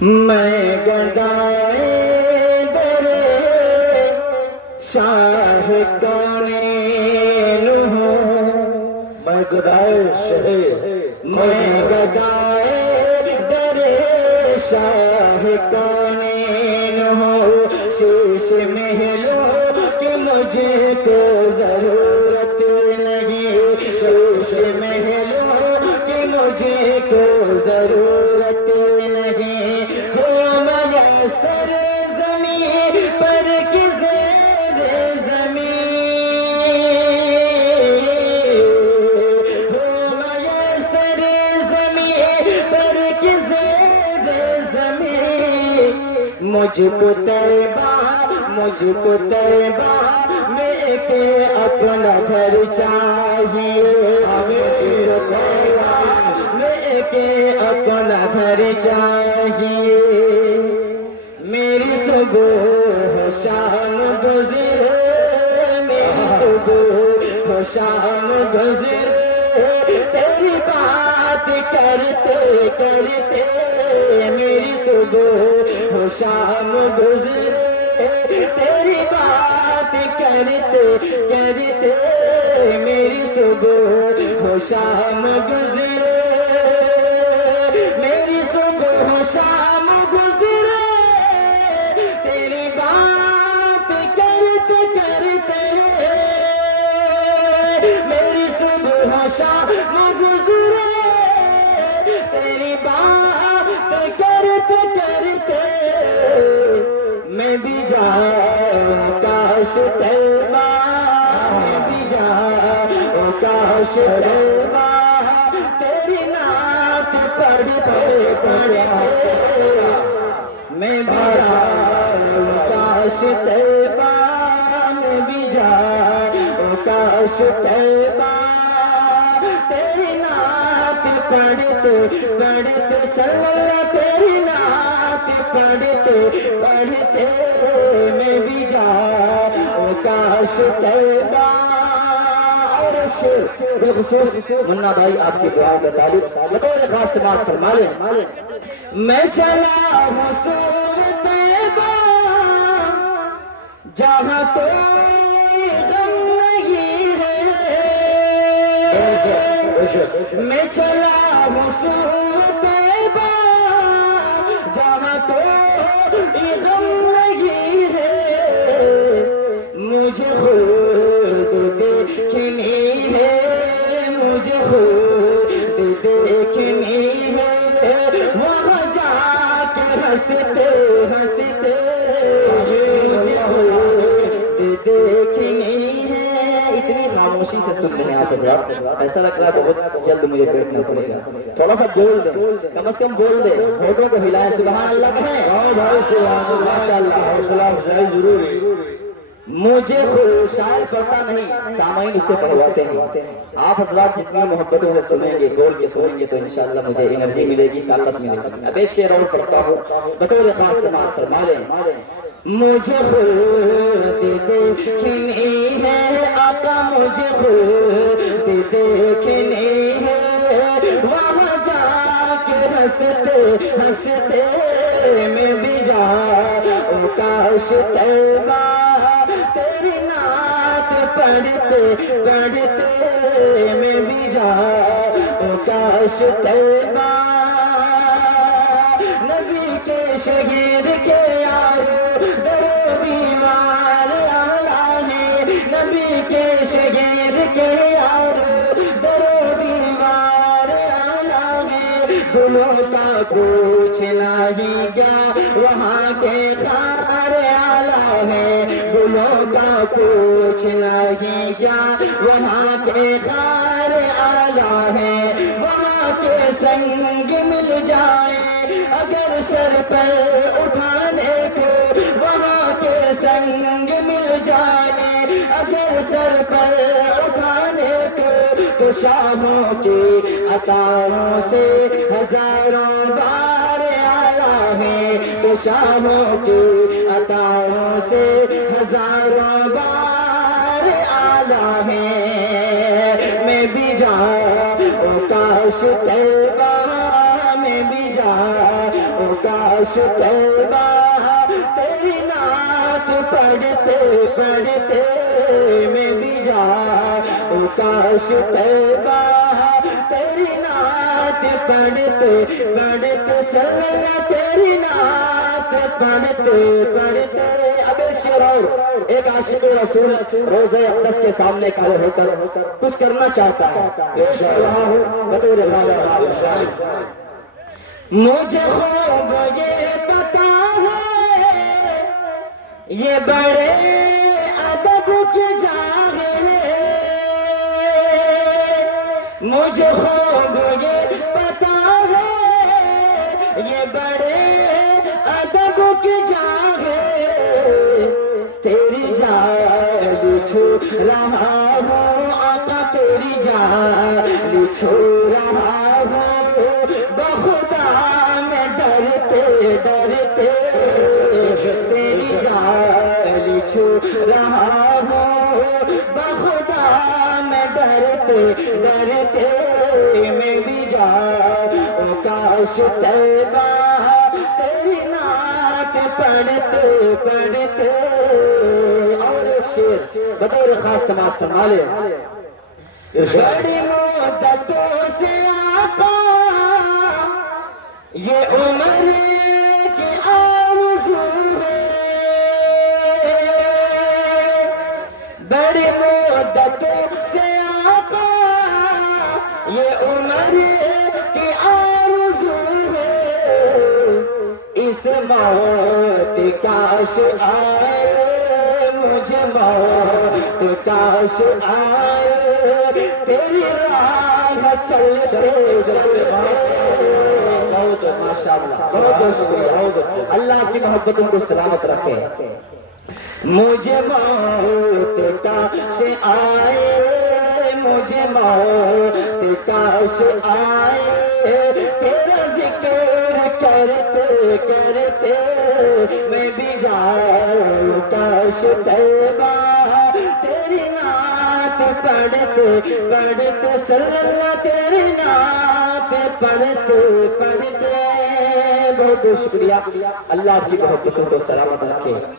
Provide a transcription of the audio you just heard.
میں گدائے در شاہ کونین ہوں، میں گدائے شہ میں گدائے در شاہ کونین ہوں، شیش محلوں کی مجھے تو ضرورت نہیں، شیش محلوں کی مجھے تو ضرورت نہیں، ہو میسر زمین پر کی زیر زمین، ہو میسر زمین پر کی زیر زمین، مجھ کو طیبہ میں کہ اپنا گھر چاہیے، مجھ کو طیبہ میں کہ اپنا گھر چاہیے، میری صبح شام گزرے، میری صبح شام گزرے، تیری بات کرتے کرتے، میری صبح شام گزرے، تیری بات کرتے کرتے، میری صبح شام گزرے، میری صبح شام گزرے، تیری بات کرتے کرتے، میری صبح شام گزرے، تیری بات کرتے کرتے، میں بھی جاؤں کاش طیبہ، میں بھی جاؤں کاش طیبہ، تیری نعت پڑھتے پڑھتے، میں بھی جاؤں کاش طیبہ، میں بھی جاؤں کاش طیبہ، تیری نعت پڑھتے پڑھتے، صلی اللہ تیری نعت پڑھتے پڑھتے، میں بھی جاؤں کاش طیبہ۔ اور ایک شعر بخصوص منا بھائی آپ کی دعا کا طالب بطور خاص سماعت فرما لیں، میں چلا ہوں سور طیبہ جہاں کوئی غم نہیں ہے، میں چلا ہوں سور طیبہ جہاں کوئی غم نہیں ہے، مجھے خود دیکھنی ہے، مجھے خود دیکھنی ہے، وہاں جا کے ہنستے ہنستے، مجھے خود دیکھنی ہے۔ اتنی خاموشی سے سن رہے ہیں آپ حضرات، ایسا لگ رہا ہے بہت جلد مجھے بیٹھنا پڑے گا، تھوڑا سا بول دیں، کم از کم بول دیں، ہونٹوں کو ہلائیں، سبحان اللہ کہیں، ماشاء اللہ، حوصلہ افزائی ضروری۔ مجھے خود شاعر پڑھتا نہیں، سامعین اس سے پڑھواتے ہیں، آپ حضرات جتنی محبتوں سے سنیں گے، بول کے سنیں گے تو انشاءاللہ مجھے انرجی ملے گی، طاقت ملے گی۔ اب ایک شعر اور پڑھتا ہوں بطور خاص سماعت فرما لیں، مجھے خود دیکھنی ہے آقا، مجھے خود دیکھنی ہے، وہاں جا کے ہنستے ہنستے، میں بھی جاؤں کاش طیبہ، تیری نعت پڑھتے پڑھتے، میں بھی جاؤں کاش طیبہ، نبی کے شہید کے یارو درو دیوار آلہ ہے، نبی کے شہید کے یارو درو دیوار آلہ ہے، گلوں کا کچھ نہیں کیا وہاں کے خار آلہ ہے، گلوں کا کچھ نہیں کیا وہاں کے خار آلہ ہے، وہاں کے سنگ مل جائے اگر سر پر اٹھانے کو، وہاں کے سنگ مل جائے اگر سر پر اٹھانے کو، تو شاہوں کی عطاؤں سے ہزاروں بار آیا ہے، تو شاہوں کی عطاؤں سے ہزاروں بار آیا ہے، میں بھی جاؤں کاش طیبہ، میں بھی جاؤں کاش کاش طیبہ تیری نعت پڑھتے پڑھتے میں بھی جاؤں، کاش طیبہ تیری نعت پڑھتے پڑھتے سلام تیری نعت پڑھتے پڑھتے۔ اب ایک شعر اور، ایک عاشق رسول روزہ اقدس کے سامنے کھڑے ہو کر کچھ کرنا چاہتا ہے، بطور خاص۔ مجھے خوب یہ پتا ہے یہ بڑے ادب کی جاگیر ہے، مجھے خوب یہ پتا ہے یہ بڑے ادب کی جاگیر، تیری جان چھو رہا ہوں آقا، تیری جان چھو رہا ہوں بخدا میں ڈرتے ڈرتے، تیری جان چھو رہا ہوں بخدا میں ڈرتے ڈرتے میں بھی جاؤں، کاش طیبہ تیری نعت پڑھتے پڑھتے۔ اور ایک شعر بطور خاص سماعت فرما لے۔ بڑی مدتوں سے آقا یہ عمر کی آرزو ہے، بڑی مدتوں سے آقا یہ عمر کی آرزو ہے، اس موت کاش آئے مجھے، موت کاش آئے تیری راہ چلتے چلتے۔ ماشاءاللہ، بہت بہت شکریہ، اللہ کی محبتوں کو سلامت رکھے۔ مجھے موت کاش آئے، مجھے موت کاش آئے تیرا ذکر کرتے کرتے میں بھی جاؤں، کاش طیبہ تیری نعت پڑھتے پڑھتے صلی اللہ تیری نعت پڑھتے پڑھتے۔ بہت بہت شکریہ، اللہ کی محبتوں کو سلامت رکھے۔